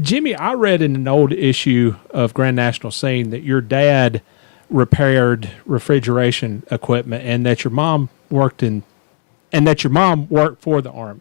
Jimmy, I read in an old issue of Grand National Scene that your dad repaired refrigeration equipment and that your mom worked for the Army.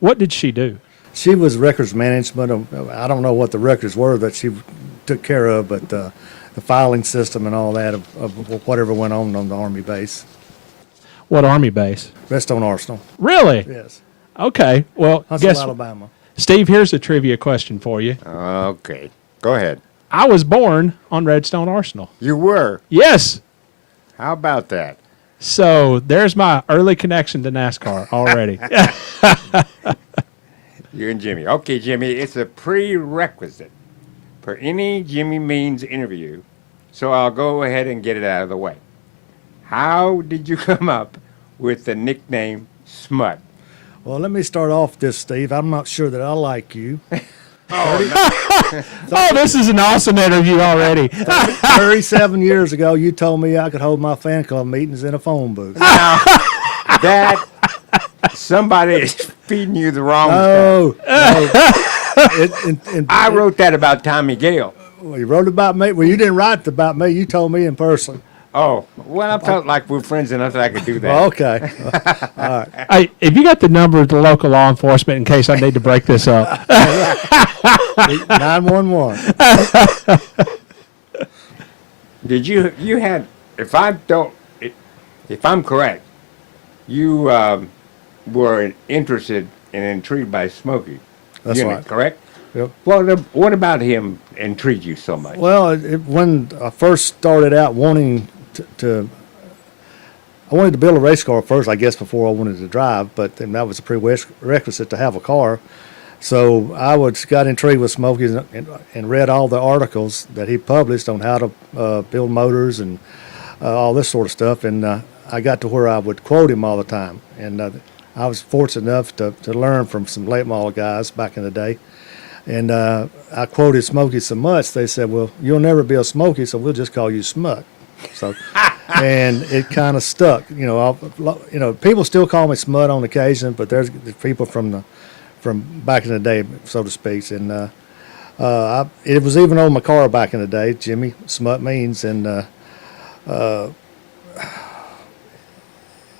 What did she do? She was records management. I don't know what the records were that she took care of, but the filing system and all that of whatever went on the Army base. What Army base? Redstone Arsenal. Really? Yes. Okay. Well, Huntsville, Alabama. Steve, here's a trivia question for you. Okay. Go ahead. I was born on Redstone Arsenal. You were? Yes. How about that? So there's my early connection to NASCAR already. You and Jimmy. Okay, Jimmy, it's a prerequisite for any Jimmy Means interview, so I'll go ahead and get it out of the way. How did you come up with the nickname Smut? Well, let me start off this, Steve. I'm not sure that I like you. Oh, this is an awesome interview already. 37 years ago, you told me I could hold my fan club meetings in a phone booth. Now, that somebody is feeding you the wrong stuff. I wrote that about Tommy Gale. Well, you wrote about me. Well, you didn't write about me. You told me in person. Oh, well, I felt like we're friends enough that I could do that. Well, okay. All right. Hey, if you got the number of the local law enforcement in case I need to break this up. 911. Did you had, if I'm correct, you were interested and intrigued by Smokey. That's Unit, right. Correct? Yep. Well, what about him intrigued you so much? Well, when I first started out wanting I wanted to build a race car first, I guess, before I wanted to drive, but then that was a prerequisite to have a car. So I got intrigued with Smokey and read all the articles that he published on how to build motors and all this sort of stuff. And I got to where I would quote him all the time. And I was fortunate enough to learn from some late model guys back in the day. And I quoted Smokey so much, they said, well, you'll never be a Smokey, so we'll just call you Smut. So, and it kind of stuck. People still call me Smut on occasion, but there's people from back in the day, so to speak. And it was even on my car back in the day, Jimmy, Smut means. And it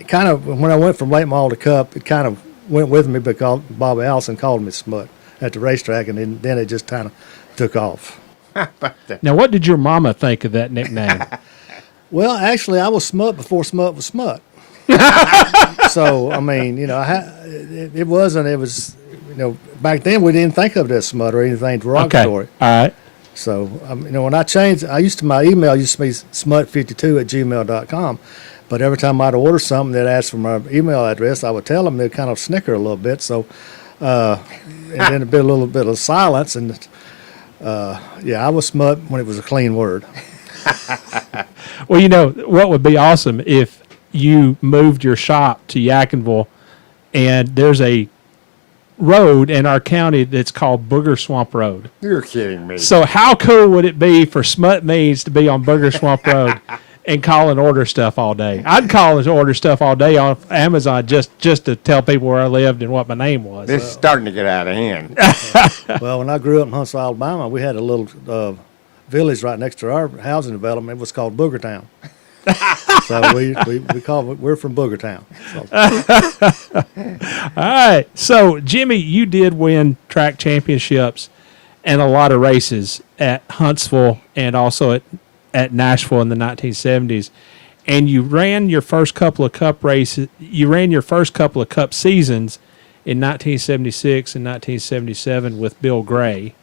kind of, when I went from late model to Cup, it kind of went with me because Bobby Allison called me Smut at the racetrack, and then it just kind of took off. Now, what did your mama think of that nickname? Well, actually, I was Smut before Smut was Smut. So, I mean, it was, back then we didn't think of it as Smut or anything derogatory. Okay, all right. So, when I changed, my email used to be smut52@gmail.com. But every time I'd order something, they'd ask for my email address. I would tell them, they'd kind of snicker a little bit. So, and then there'd be a little bit of silence. And, I was Smut when it was a clean word. Well, what would be awesome if you moved your shop to Yadkinville, and there's a road in our county that's called Booger Swamp Road. You're kidding me. So how cool would it be for Smut Means to be on Booger Swamp Road and call and order stuff all day? I'd call and order stuff all day on Amazon just to tell people where I lived and what my name was. This is starting to get out of hand. Well, when I grew up in Huntsville, Alabama, we had a little village right next to our housing development. It was called Booger Town. So we're from Booger Town. So. All right. So, Jimmy, you did win track championships and a lot of races at Huntsville and also at Nashville in the 1970s. And you ran your first couple of Cup races. You ran your first couple of Cup seasons in 1976 and 1977 with Bill Gray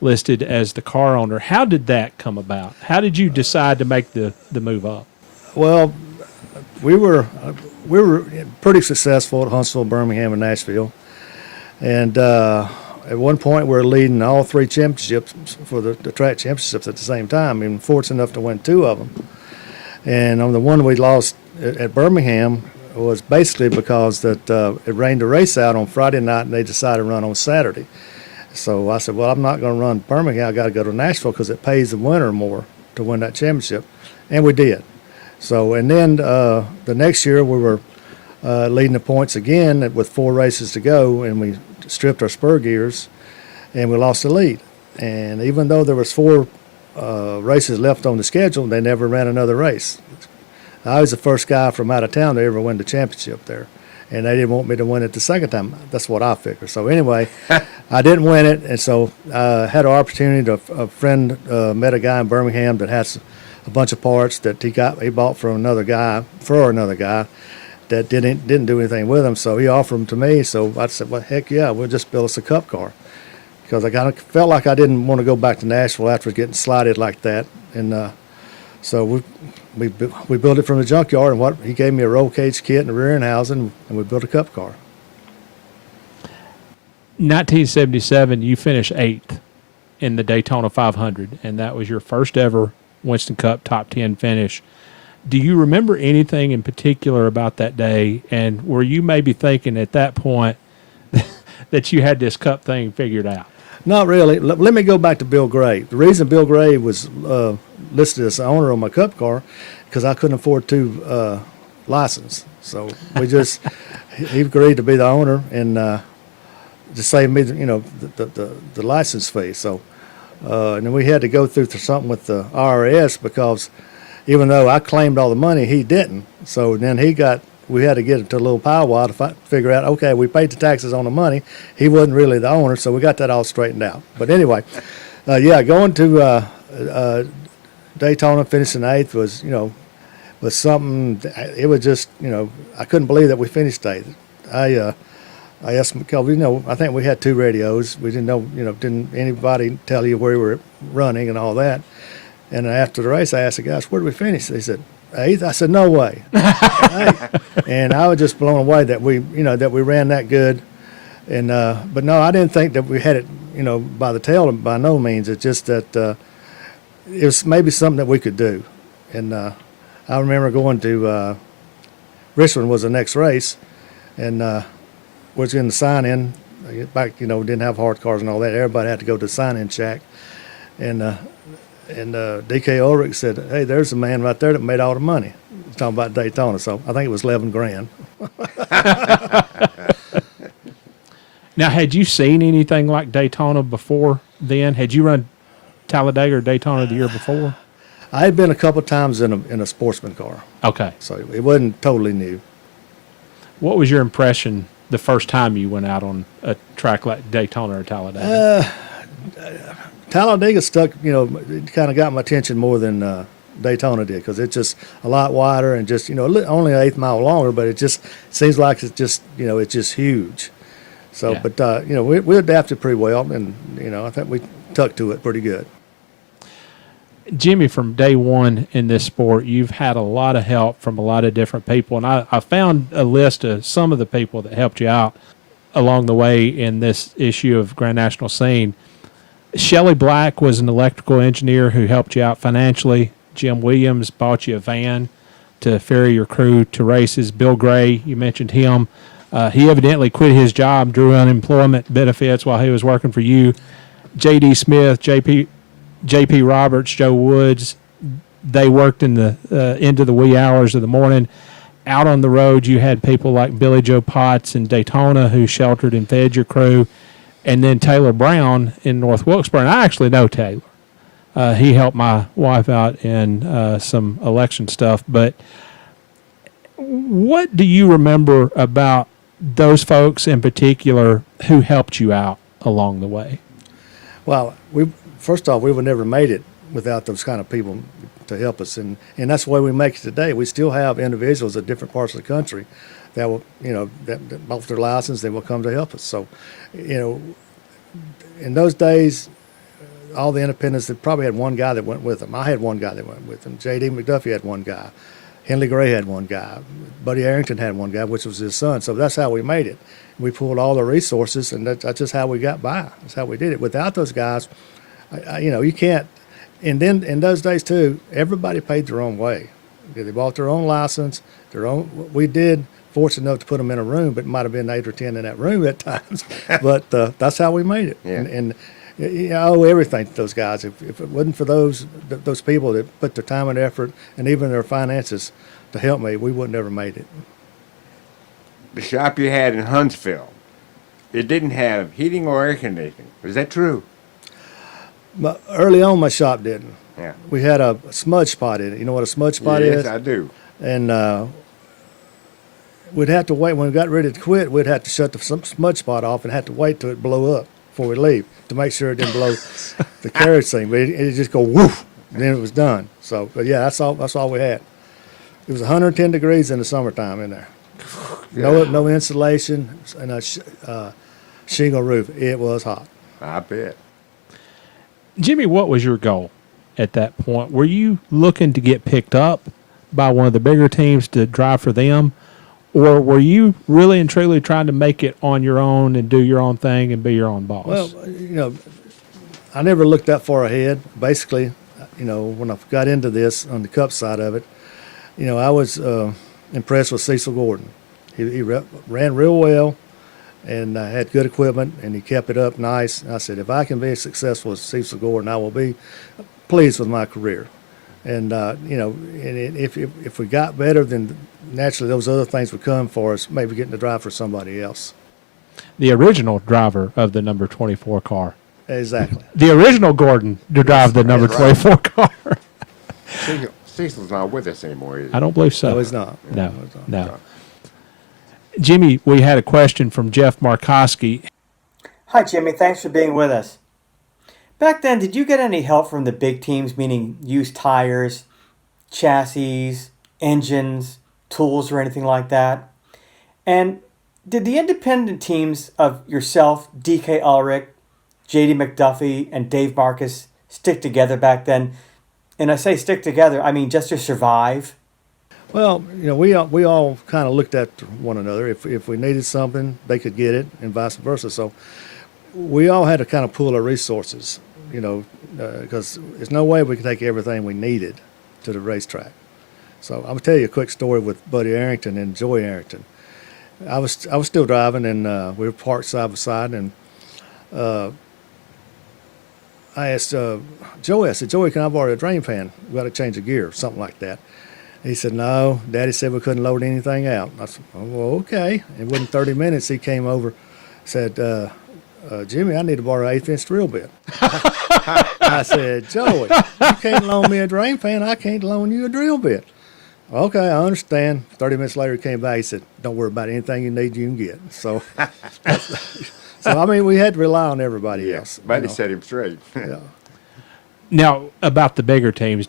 listed as the car owner. How did that come about? How did you decide to make the move up? Well, we were pretty successful at Huntsville, Birmingham, and Nashville. And at one point, we were leading all three championships for the track championships at the same time, and fortunate enough to win two of them. And on the one we lost at Birmingham was basically because that it rained a race out on Friday night, and they decided to run on Saturday. So I said, well, I'm not going to run Birmingham. I got to go to Nashville because it pays the winner more to win that championship. And we did. So, and then the next year we were leading the points again with 4 races to go, and we stripped our spur gears. and we lost the lead. And even though there was 4 races left on the schedule, they never ran another race. I was the first guy from out of town to ever win the championship there, and they didn't want me to win it the second time. That's what I figured. So anyway, I didn't win it, and so I had an opportunity to a friend met a guy in Birmingham that has a bunch of parts that he bought from another guy that didn't do anything with them. So he offered them to me. So I said, well, heck yeah, we'll just build us a cup car, because I kind of felt like I didn't want to go back to Nashville after getting slighted like that. And so we built it from the junkyard, and he gave me a roll cage kit and a rear end housing, and we built a cup car. 1977, you finished 8th in the Daytona 500, and that was your first ever Winston Cup top 10 finish. Do you remember anything in particular about that day, and were you maybe thinking at that point that you had this cup thing figured out? Not really. Let me go back to Bill Gray. The reason Bill Gray was listed as the owner on my cup car, because I couldn't afford 2 licenses. So he agreed to be the owner and to save me, the license fee. So and then we had to go through something with the IRS, because even though I claimed all the money, he didn't. So then we had to get into a little powwow to figure out, okay, we paid the taxes on the money. He wasn't really the owner, so we got that all straightened out. But anyway, going to Daytona, finishing 8th was something. It was just, I couldn't believe that we finished 8th. I asked, because I think we had 2 radios. We didn't know, didn't anybody tell you where we were running and all that. And after the race, I asked the guys, where did we finish? They said, 8th. I said, no way. 8th. And I was just blown away that we ran that good. And but no, I didn't think that we had it, by the tail, by no means. It's just that it was maybe something that we could do. And I remember going to Richmond was the next race, and was in the sign-in. Back, didn't have hard cars and all that. Everybody had to go to the sign-in shack. And D.K. Ulrich said, hey, there's a man right there that made all the money. He's talking about Daytona. So I think it was 11 grand. Now, had you seen anything like Daytona before then? Had you run Talladega or Daytona the year before? I had been a couple of times in a sportsman car. Okay. So it wasn't totally new. What was your impression the first time you went out on a track like Daytona or Talladega? Talladega stuck, it kind of got my attention more than Daytona did, because it's just a lot wider and just, only an 1/8 mile longer, but it just seems like it's just, it's just huge. So, Yeah. But, we adapted pretty well, and, I think we stuck to it pretty good. Jimmy, from day one in this sport, you've had a lot of help from a lot of different people, and I found a list of some of the people that helped you out along the way in this issue of Grand National Scene. Shelley Black was an electrical engineer who helped you out financially. Jim Williams bought you a van to ferry your crew to races. Bill Gray, you mentioned him. He evidently quit his job, drew unemployment benefits while he was working for you. J.D. Smith, J.P. Roberts, Joe Woods, they worked in the into the wee hours of the morning. Out on the road, you had people like Billy Joe Potts in Daytona who sheltered and fed your crew. And then Taylor Brown in North Wilkesboro. And I actually know Taylor. He helped my wife out in some election stuff. But what do you remember about those folks in particular who helped you out along the way? Well, first off, we would never made it without those kind of people to help us. And that's the way we make it today. We still have individuals at different parts of the country that will, that bought their license, they will come to help us. So, in those days, all the independents, they probably had one guy that went with them. I had one guy that went with them. J.D. McDuffie had one guy. Henley Gray had one guy. Buddy Arrington had one guy, which was his son. So that's how we made it. We pulled all the resources, and that's just how we got by. That's how we did it. Without those guys, you can't. And then in those days, too, everybody paid their own way. They bought their own license, their own. We did fortunate enough to put them in a room, but it might have been 8 or 10 in that room at times. But that's how we made it. Yeah. And I owe everything to those guys. If it wasn't for those people that put their time and effort and even their finances to help me, we wouldn't have ever made it. The shop you had in Huntsville, it didn't have heating or air conditioning. Is that true? But early on, my shop didn't. Yeah. We had a smudge spot in it. You know what a smudge spot is? Yes, I do. And we'd have to wait. When we got ready to quit, we'd have to shut the smudge spot off and have to wait till it blow up before we leave to make sure it didn't blow the carriage thing. But it just go woof, and then it was done. So, but yeah, that's all we had. It was 110 degrees in the summertime in there. No insulation and a shingle roof. It was hot. I bet. Jimmy, what was your goal at that point? Were you looking to get picked up by one of the bigger teams to drive for them? Or were you really and truly trying to make it on your own and do your own thing and be your own boss? Well, I never looked that far ahead. Basically, when I got into this on the Cup side of it, I was impressed with Cecil Gordon. He ran real well and had good equipment, and he kept it up nice. And I said, if I can be as successful as Cecil Gordon, I will be pleased with my career. And, and if we got better, then naturally those other things would come for us, maybe getting to drive for somebody else. The original driver of the number 24 car. Exactly. The original Gordon to drive the number 24 car. Cecil's not with us anymore, is he? I don't believe so. No, he's not. No. Jimmy, we had a question from Jeff Markowski. Hi, Jimmy. Thanks for being with us. Back then, did you get any help from the big teams, meaning used tires, chassis, engines, tools, or anything like that? And did the independent teams of yourself, DK Ulrich, JD McDuffie, and Dave Marcus stick together back then? And I say stick together, I mean just to survive. Well, we all kind of looked at one another. If we needed something, they could get it, and vice versa. So we all had to kind of pool our resources, because there's no way we could take everything we needed to the racetrack. So I'm gonna tell you a quick story with Buddy Arrington and Joey Arrington. I was still driving, and we were parked side by side, and I asked Joey. I said, Joey, can I borrow a drain fan? We got to change a gear, something like that. He said, no, Daddy said we couldn't load anything out. I said, oh, well, okay. And within 30 minutes, he came over, said, Jimmy, I need to borrow an 1/8-inch drill bit. I said, Joey, you can't loan me a drain fan. I can't loan you a drill bit. Okay, I understand. 30 minutes later, he came back. He said, don't worry about anything you need, you can get. So, we had to rely on everybody else. Buddy set him straight. Yeah. Now, about the bigger teams,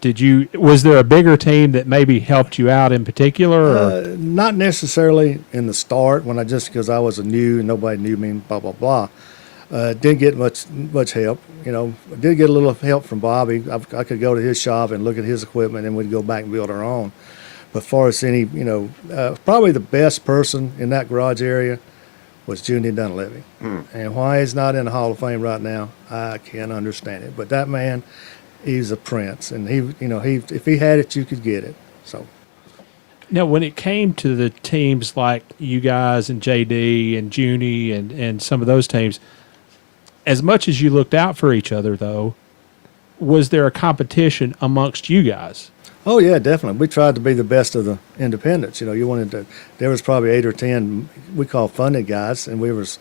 was there a bigger team that maybe helped you out in particular? Or? Not necessarily in the start because I was new and nobody knew me, blah, blah, blah. Didn't get much help. Did get a little help from Bobby. I could go to his shop and look at his equipment, and we'd go back and build our own. But as far as any, probably the best person in that garage area was Junie Dunleavy. And why he's not in the Hall of Fame right now, I can't understand it. But that man, he's a prince, and if he had it, you could get it. So. Now, when it came to the teams like you guys and JD and Junie and some of those teams, as much as you looked out for each other, though, was there a competition amongst you guys? Oh yeah, definitely. We tried to be the best of the independents. There was probably 8 or 10 we call funded guys, and there was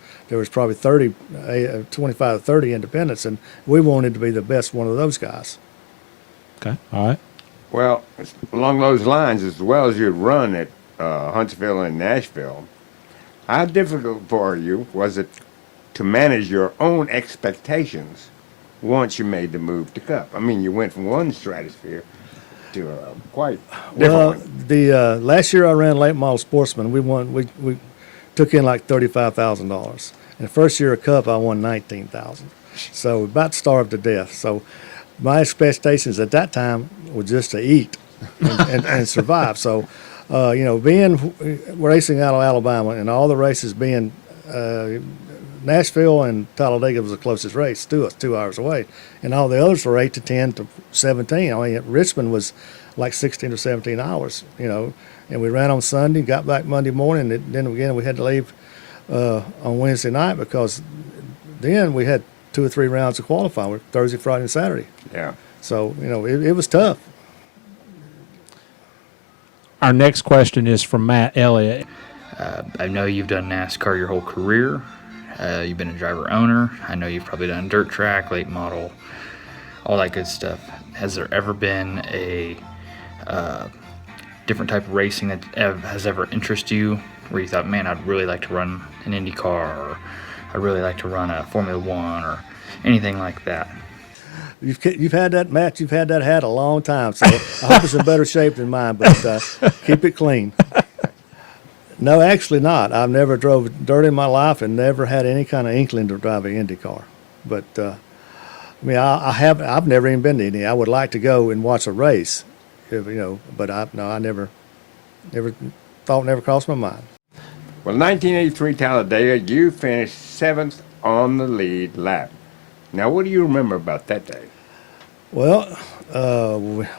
probably 25 or 30 independents, and we wanted to be the best one of those guys. Okay, all right. Well, along those lines, as well as you'd run at Huntsville and Nashville, how difficult for you was it to manage your own expectations once you made the move to Cup? I mean, you went from one stratosphere to quite different one. The last year I ran late model sportsman, we won. We took in like $35,000. And the first year of Cup, I won $19,000. So we about starved to death. So my expectations at that time were just to eat and survive. So, being racing out of Alabama and all the races being Nashville and Talladega was the closest race to us, 2 hours away. And all the others were 8 to 10 to 17. Richmond was like 16 or 17 hours, and we ran on Sunday, got back Monday morning, and then again we had to leave on Wednesday night because then we had 2 or 3 rounds of qualifying, Thursday, Friday, and Saturday. Yeah. So, it was tough. Our next question is from Matt Elliott. I know you've done NASCAR your whole career. You've been a driver owner. I know you've probably done dirt track, late model, all that good stuff. Has there ever been a different type of racing that has ever interested you, where you thought, man, I'd really like to run an IndyCar, or I'd really like to run a Formula One, or anything like that? You've had that, Matt. You've had that hat a long time, so I hope it's in better shape than mine. But keep it clean. No, actually not. I've never drove dirt in my life and never had any kind of inkling to drive an Indy car. But I mean, I've never even been to Indy. I would like to go and watch a race, But I never thought, never crossed my mind. Well, 1983 Talladega, you finished 7th on the lead lap. Now, what do you remember about that day? Well,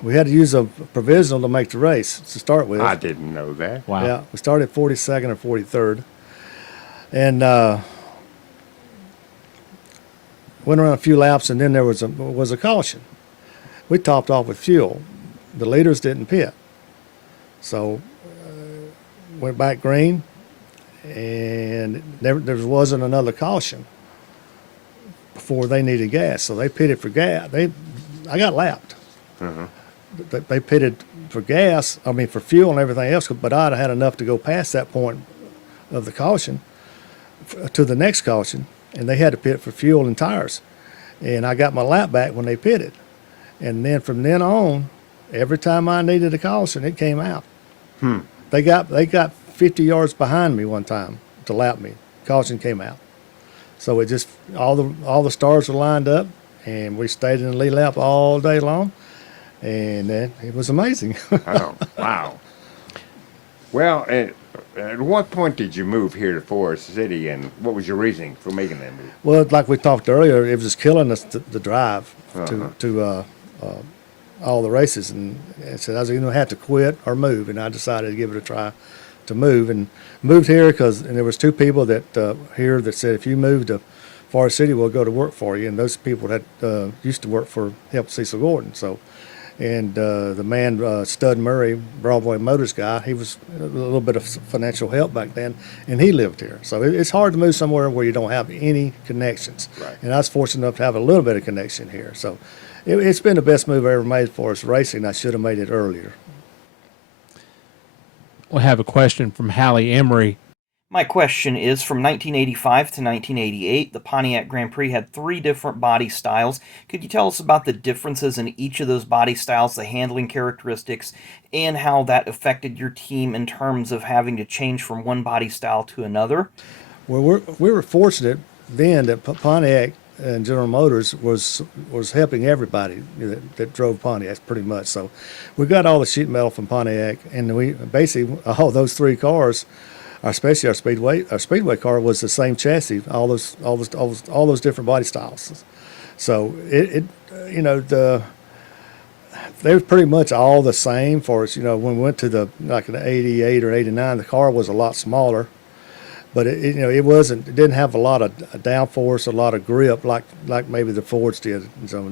we had to use a provisional to make the race to start with. I didn't know that. Wow. Yeah, we started 42nd or 43rd, and went around a few laps, and then there was a caution. We topped off with fuel. The leaders didn't pit, so went back green, and there wasn't another caution before they needed gas, so they pitted for gas. I got lapped. They pitted for gas, for fuel and everything else, but I'd had enough to go past that point of the caution to the next caution, and they had to pit for fuel and tires. And I got my lap back when they pitted. And then from then on, every time I needed a caution, it came out. They got 50 yards behind me one time to lap me. Caution came out. So it just, all the stars were lined up, and we stayed in the lead lap all day long, and it was amazing. Oh, wow. Well, at what point did you move here to Forest City, and what was your reasoning for making that move? Well, like we talked earlier, it was just killing us to drive to all the races, and I said I was going to have to quit or move, and I decided to give it a try to move, and moved here because there was two people that here that said, if you move to Forest City, we'll go to work for you, and those people had used to work for help Cecil Gordon. So, and the man Stud Murray, Broadway Motors guy, he was a little bit of financial help back then, and he lived here. So it's hard to move somewhere where you don't have any connections. Right. And I was fortunate enough to have a little bit of connection here. So it's been the best move I ever made for us racing. I should have made it earlier. We have a question from Hallie Emery. My question is, from 1985 to 1988, the Pontiac Grand Prix had 3 different body styles. Could you tell us about the differences in each of those body styles, the handling characteristics, and how that affected your team in terms of having to change from one body style to another? Well, we were fortunate then that Pontiac and General Motors was helping everybody that drove Pontiacs pretty much. So we got all the sheet metal from Pontiac, and we basically all those 3 cars, especially our speedway car, was the same chassis. All those different body styles. So they were pretty much all the same for us. When we went to the an 88 or 89, the car was a lot smaller. But it didn't have a lot of downforce, a lot of grip like maybe the Fords did. So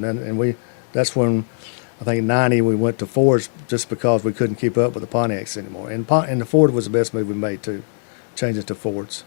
that's when I think 90 we went to Fords just because we couldn't keep up with the Pontiacs anymore. And the Ford was the best move we made too, changing to Fords.